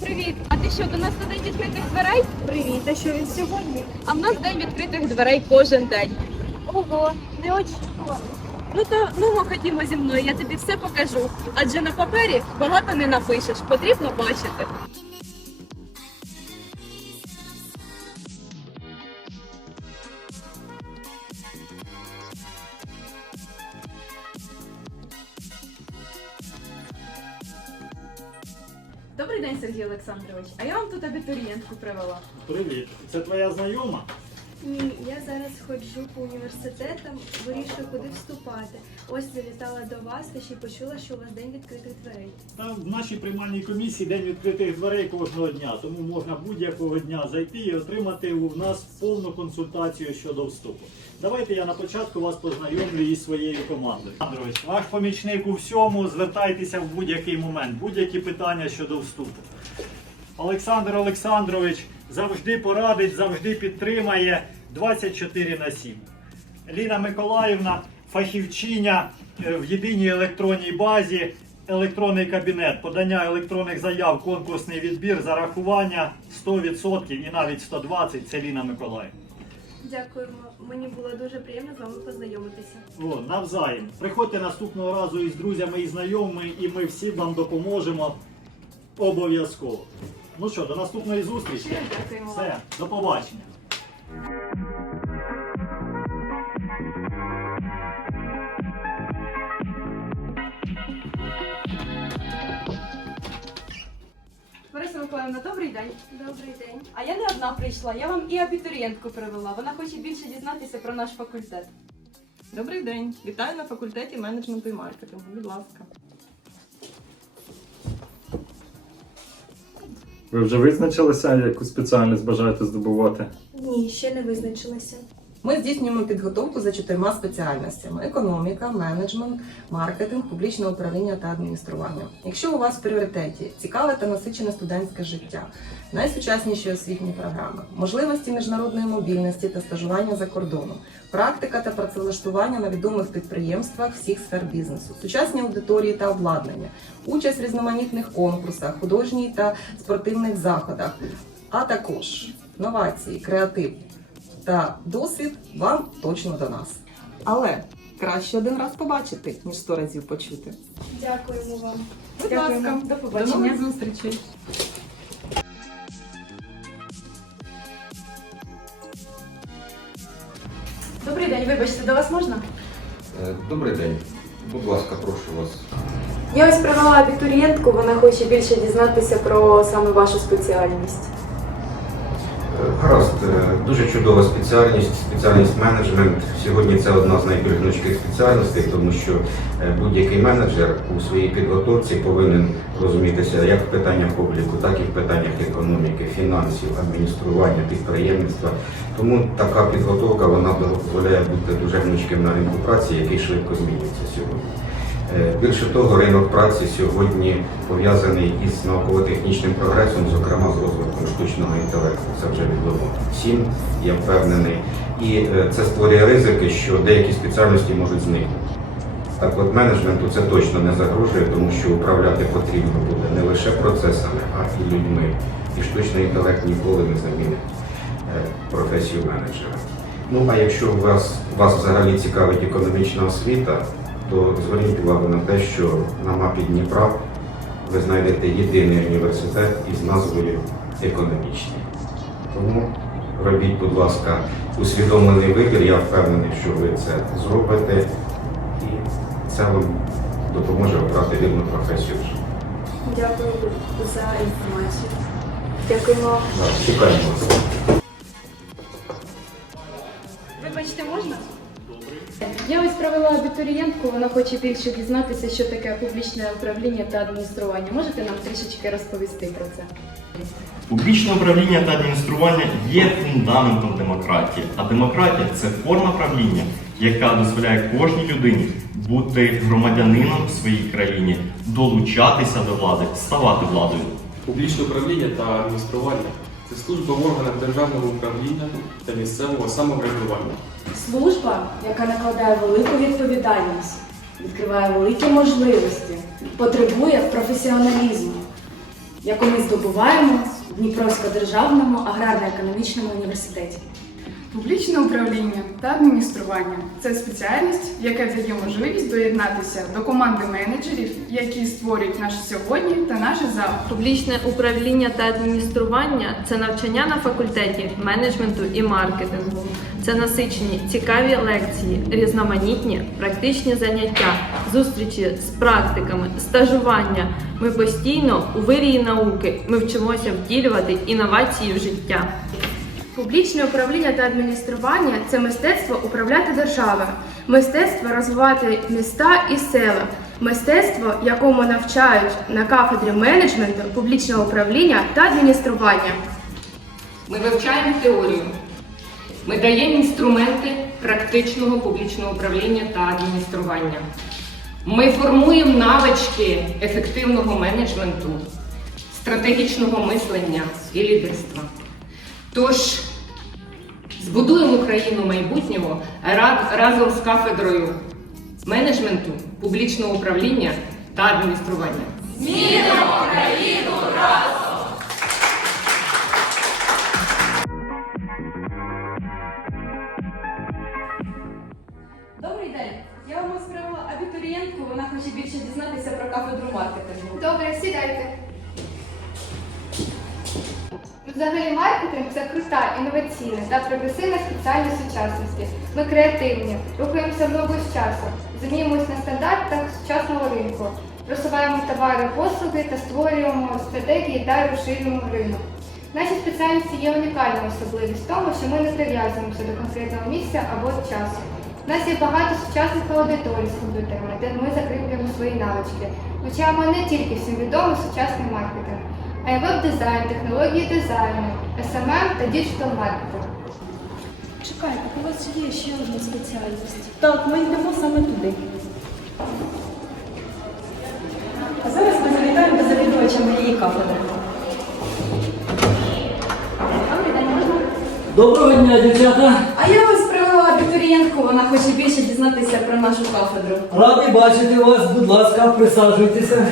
привіт! А ти що, до нас на день відкритих дверей? Привіт, а що він сьогодні? А в нас день відкритих дверей кожен день. Ого, не очікувала. Ну то ну ми ходімо зі мною, я тобі все покажу. Адже на папері багато не напишеш, потрібно бачити. Добрий день, Сергій Олександрович. А я вам тут абітурієнтку привела. Привіт. Це твоя знайома? Я зараз ходжу по університетам, вирішую, куди вступати. Ось завітала до вас та ще почула, що у вас день відкритих дверей. Та в нашій приймальній комісії день відкритих дверей кожного дня, тому можна будь-якого дня зайти і отримати у нас повну консультацію щодо вступу. Давайте я на початку вас познайомлю із своєю командою. Андрович, ваш помічник у всьому, звертайтеся в будь-який момент, будь-які питання щодо вступу. Олександр Олександрович завжди порадить, завжди підтримає 24 на 7. Ліна Миколаївна, фахівчиня е, в єдиній електронній базі, електронний кабінет, подання електронних заяв, конкурсний відбір, зарахування 100% і навіть 120% це Ліна Миколаївна. Дякуємо. Мені було дуже приємно з вами познайомитися. О, навзаєм. Приходьте наступного разу із друзями і знайомими, і ми всі вам допоможемо обов'язково. Ну що, до наступної зустрічі. Дякуємо. Все, до побачення. Миколаївна, добрий день. Добрий день. А я не одна прийшла, я вам і абітурієнтку привела. Вона хоче більше дізнатися про наш факультет. Добрий день. Вітаю на факультеті менеджменту і маркетингу. Будь ласка. Ви вже визначилися, яку спеціальність бажаєте здобувати? Ні, ще не визначилася. Ми здійснюємо підготовку за чотирма спеціальностями: економіка, менеджмент, маркетинг, публічне управління та адміністрування. Якщо у вас в пріоритеті цікаве та насичене студентське життя, найсучасніші освітні програми, можливості міжнародної мобільності та стажування за кордоном, практика та працевлаштування на відомих підприємствах всіх сфер бізнесу, сучасні аудиторії та обладнання, участь в різноманітних конкурсах, художніх та спортивних заходах, а також новації, креатив та досвід вам точно до нас. Але краще один раз побачити, ніж сто разів почути. Дякуємо вам. Будь Дякуємо. ласка, До до нових зустрічей. Добрий день, вибачте, до вас можна? Е, Добрий день. Будь ласка, прошу вас. Я ось привела абітурієнтку, вона хоче більше дізнатися про саме вашу спеціальність. Гаразд, е, дуже чудова спеціальність, спеціальність менеджмент. Сьогодні це одна з найбільш гнучких спеціальностей, тому що е, будь-який менеджер у своїй підготовці повинен розумітися як в питаннях обліку, так і в питаннях економіки, фінансів, адміністрування, підприємництва. Тому така підготовка вона дозволяє бути дуже гнучким на ринку праці, який швидко змінюється сьогодні. Е, Більше того, ринок праці сьогодні пов'язаний із науково-технічним прогресом, зокрема з розвитком штучного інтелекту. Це вже відомо всім, я впевнений. І е, це створює ризики, що деякі спеціальності можуть зникнути. Так от менеджменту це точно не загрожує, тому що управляти потрібно буде не лише процесами, а і людьми. І штучний інтелект ніколи не замінить е, професію менеджера. Ну а якщо вас, вас взагалі цікавить економічна освіта, то зверніть увагу на те, що на мапі Дніпра ви знайдете єдиний університет із назвою економічний. Тому робіть, будь ласка, усвідомлений вибір. Я впевнений, що ви це зробите, і це вам допоможе обрати вірну професію. Дякую за інформацію. Дякуємо. Чекаємо. Вибачте, можна? Я ось провела абітурієнтку, вона хоче більше дізнатися, що таке публічне управління та адміністрування. Можете нам трішечки розповісти про це? Публічне управління та адміністрування є фундаментом демократії, а демократія це форма правління, яка дозволяє кожній людині бути громадянином в своїй країні, долучатися до влади, ставати владою. Публічне управління та адміністрування це служба в органах державного управління та місцевого самоврядування. Служба, яка накладає велику відповідальність, відкриває великі можливості, потребує професіоналізму. яку ми здобуваємо в Дніпровському державному аграрно-економічному університеті. Публічне управління та адміністрування це спеціальність, яка дає можливість доєднатися до команди менеджерів, які створюють наше сьогодні та наше завтра. Публічне управління та адміністрування це навчання на факультеті менеджменту і маркетингу. Це насичені цікаві лекції, різноманітні практичні заняття, зустрічі з практиками, стажування. Ми постійно у вирії науки. Ми вчимося втілювати інновації в життя. Публічне управління та адміністрування це мистецтво управляти державою, мистецтво розвивати міста і села, мистецтво, якому навчають на кафедрі менеджменту, публічного управління та адміністрування. Ми вивчаємо теорію. Ми даємо інструменти практичного публічного управління та адміністрування. Ми формуємо навички ефективного менеджменту, стратегічного мислення і лідерства. Тож збудуємо країну майбутнього разом з кафедрою менеджменту, публічного управління та адміністрування. Добрий прогресивна спеціальність сучасності. Ми креативні, рухаємося в ногу з часом, змінюємось на стандартах сучасного ринку, просуваємо товари, послуги та створюємо стратегії та розширюємо ринок. В нашій спеціальності є унікальна особливість в тому, що ми не прив'язуємося до конкретного місця або часу. У нас є багато сучасних аудиторій з комп'ютерами, де ми закріплюємо свої навички. Вивчаємо не тільки всім відомий сучасний маркетинг, а й веб-дизайн, технології дизайну, SMM та діджитал-маркетинг. Чекайте, у вас є ще одна спеціальність. Так, ми йдемо саме туди. А зараз ми завітаємо до завідувача моєї кафедри. Добрий день, можна? Доброго дня, дівчата! А я ось привела абітурієнтку, вона хоче більше дізнатися про нашу кафедру. Радий бачити вас, будь ласка, присаджуйтеся.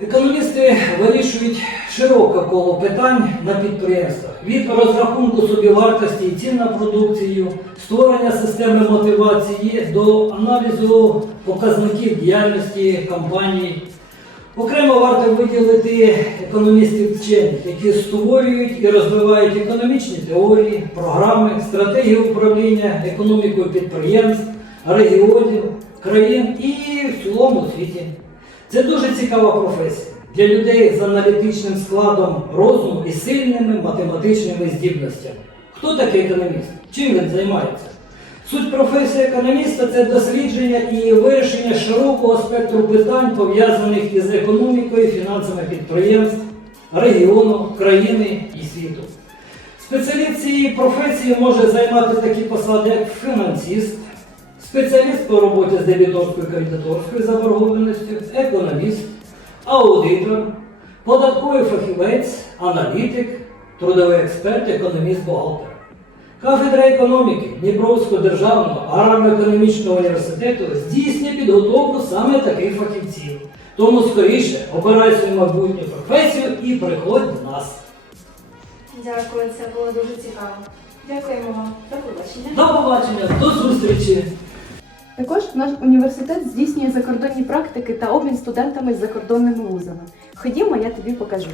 Економісти вирішують широке коло питань на підприємствах від розрахунку собівартості і цін на продукцію, створення системи мотивації до аналізу показників діяльності компаній. Окремо варто виділити економістів вчених, які створюють і розвивають економічні теорії, програми, стратегії управління економікою підприємств, регіонів, країн і в цілому світі. Це дуже цікава професія для людей з аналітичним складом розуму і сильними математичними здібностями. Хто такий економіст? Чим він займається? Суть професії економіста це дослідження і вирішення широкого спектру питань, пов'язаних із економікою, фінансами підприємств, регіону, країни і світу. Спеціаліст цієї професії може займати такі посади, як фінансист, спеціаліст по роботі з дебіторською кредиторською заборгованістю, економіст, аудитор, податковий фахівець, аналітик, трудовий експерт, економіст, бухгалтер. Кафедра економіки Дніпровського державного аграрно-економічного університету здійснює підготовку саме таких фахівців. Тому скоріше обирай свою майбутню професію і приходь до нас. Дякую, це було дуже цікаво. Дякуємо вам. До побачення. До побачення, до зустрічі! Також наш університет здійснює закордонні практики та обмін студентами з закордонними вузами. Ходімо, я тобі покажу.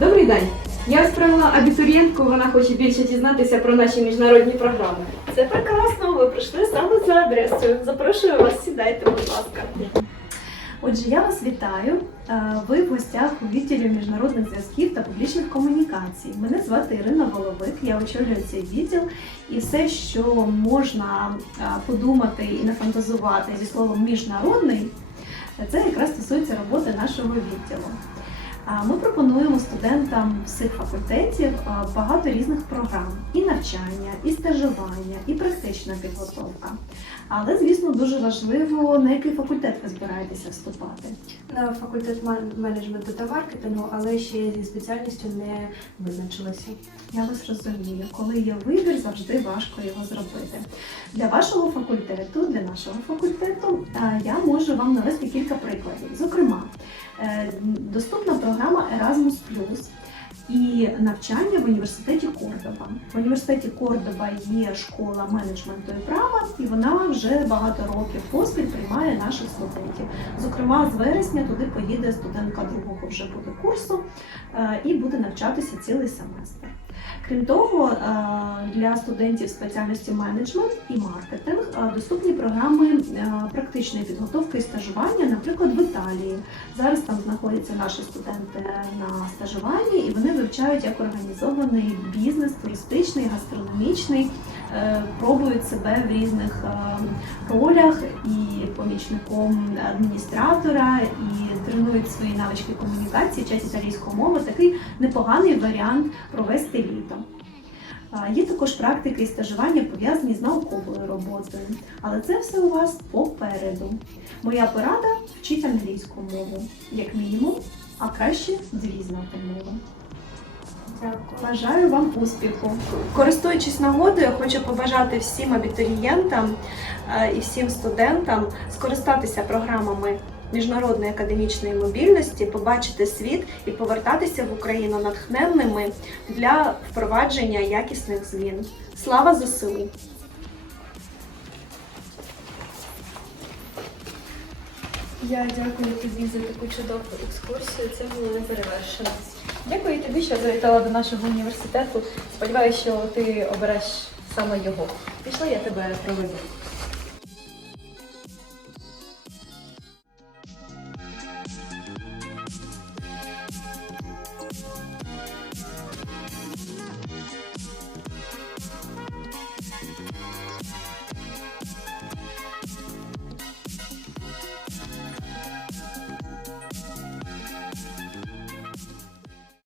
Добрий день. Я справила абітурієнтку, вона хоче більше дізнатися про наші міжнародні програми. Це прекрасно. Ви прийшли саме за адресою. Запрошую вас, сідайте, будь ласка. Отже, я вас вітаю. Ви в гостях у відділі міжнародних зв'язків та публічних комунікацій. Мене звати Ірина Воловик, я очолюю цей відділ, і все, що можна подумати і нафантазувати зі словом міжнародний, це якраз стосується роботи нашого відділу. Ми пропонуємо студентам всіх факультетів багато різних програм: і навчання, і стажування, і практична підготовка. Але, звісно, дуже важливо, на який факультет ви збираєтеся вступати. На факультет менеджменту та маркетингу, але ще зі спеціальністю не визначилася. Я вас розумію, коли є вибір, завжди важко його зробити. Для вашого факультету, для нашого факультету, я можу вам навести кілька прикладів. Зокрема, доступна програма Erasmus і навчання в університеті Кордоба. В університеті Кордоба є школа менеджменту і права, і вона вже багато років поспіль приймає наших студентів. Зокрема, з вересня туди поїде студентка другого вже буде курсу е, і буде навчатися цілий семестр. Крім того, е, для студентів спеціальності менеджмент і маркетинг е, доступні програми е, практичної підготовки і стажування, наприклад, в Італії. Зараз там знаходяться наші студенти на стажуванні, і вони вивчають, як організований бізнес, туристичний, гастрономічний, пробують себе в різних е, ролях і помічником адміністратора, і тренують свої навички комунікації, вчать італійську мову. Такий непоганий варіант провести літо. Є також практики і стажування пов'язані з науковою роботою, але це все у вас попереду. Моя порада вчіть англійську мову, як мінімум, а краще дві знати мови. Бажаю вам успіху. Користуючись нагодою, хочу побажати всім абітурієнтам е, і всім студентам скористатися програмами міжнародної академічної мобільності, побачити світ і повертатися в Україну натхненними для впровадження якісних змін. Слава ЗСУ! Я дякую тобі за таку чудову екскурсію. Це було неперевершено. Дякую тобі, що завітала до нашого університету. Сподіваюся, що ти обереш саме його. Пішла я тебе проведу.